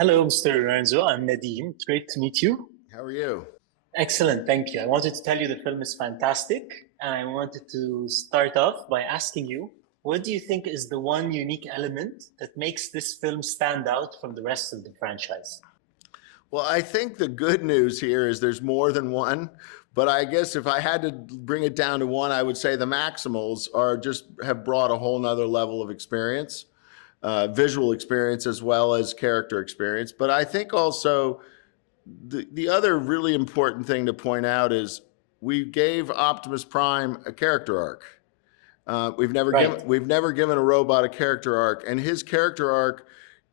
Hello, Mr. Lorenzo. I'm Nadeem. It's great to meet you. How are you? Excellent, thank you. I wanted to tell you the film is fantastic, and I wanted to start off by asking you, what do you think is the one unique element that makes this film stand out from the rest of the franchise? Well, I think the good news here is there's more than one, but I guess if I had to bring it down to one, I would say the Maximals are just have brought a whole nother level of experience, visual experience as well as character experience. But I think also the other really important thing to point out is we gave Optimus Prime a character arc. Right. We've never given a robot a character arc, and his character arc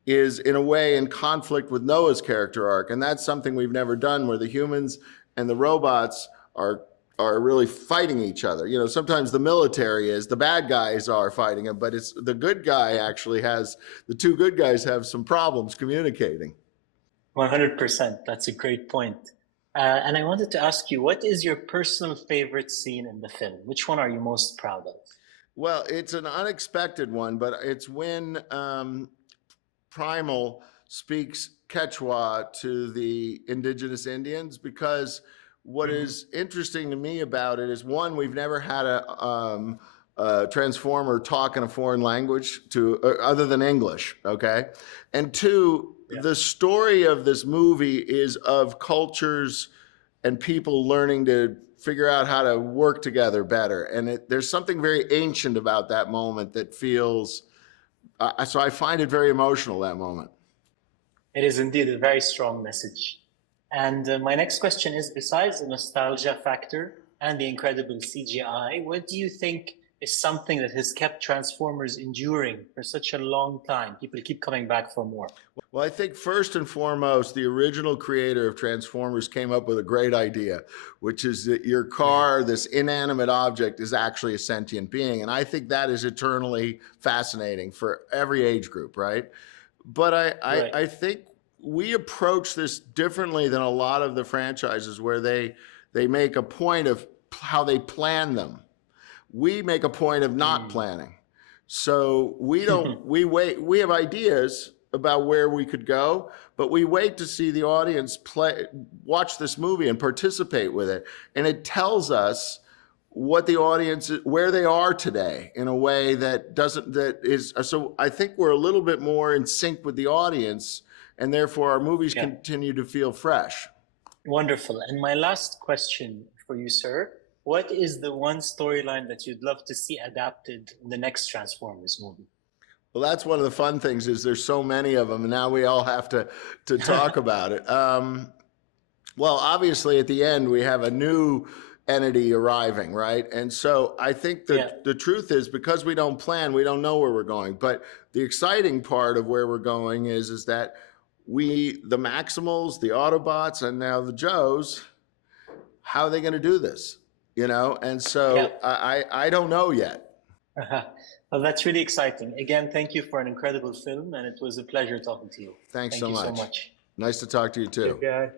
is in a way in conflict with Noah's character arc, and that's something we've never done, where the humans and the robots are really fighting each other. You know, sometimes the military is, the bad guys are fighting him, but it's the good guy actually has, the two good guys have some problems communicating. 100%. That's a great point. And I wanted to ask you, what is your personal favorite scene in the film? Which one are you most proud of? Well, it's an unexpected one, but it's when Primal speaks Quechua to the indigenous Indians, because what Mhm. is interesting to me about it is, one, we've never had a transformer talk in a foreign language to other than English, okay? And two, Yeah. the story of this movie is of cultures and people learning to figure out how to work together better. And there's something very ancient about that moment that feels, so I find it very emotional, that moment. It is indeed a very strong message. And my next question is, besides the nostalgia factor and the incredible CGI, what do you think is something that has kept Transformers enduring for such a long time? People keep coming back for more. Well, I think first and foremost, the original creator of Transformers came up with a great idea, which is that your Mhm. car, this inanimate object, is actually a sentient being. And I think that is eternally fascinating for every age group, right? But Right. I think we approach this differently than a lot of the franchises, where they make a point of how they plan them. We make a point of not Mm. planning. So we wait, we have ideas about where we could go, but we wait to see the audience watch this movie and participate with it. And it tells us what the audience, where they are today, in a way that is, so I think we're a little bit more in sync with the audience, and therefore our movies Yeah. continue to feel fresh. Wonderful. And my last question for you, sir. What is the one storyline that you'd love to see adapted in the next Transformers movie? Well, that's one of the fun things, is there's so many of them, and now we all have to talk about it. Well, obviously, at the end, we have a new entity arriving, right? And so I think Yeah. that the truth is, because we don't plan, we don't know where we're going. But the exciting part of where we're going is that the Maximals, the Autobots, and now the Joes, how are they going to do this? You know, and Yeah. so I don't know yet. Well, that's really exciting. Again, thank you for an incredible film, and it was a pleasure talking to you. Thanks Thank so you so much. much. Nice to talk to you Good too. guy.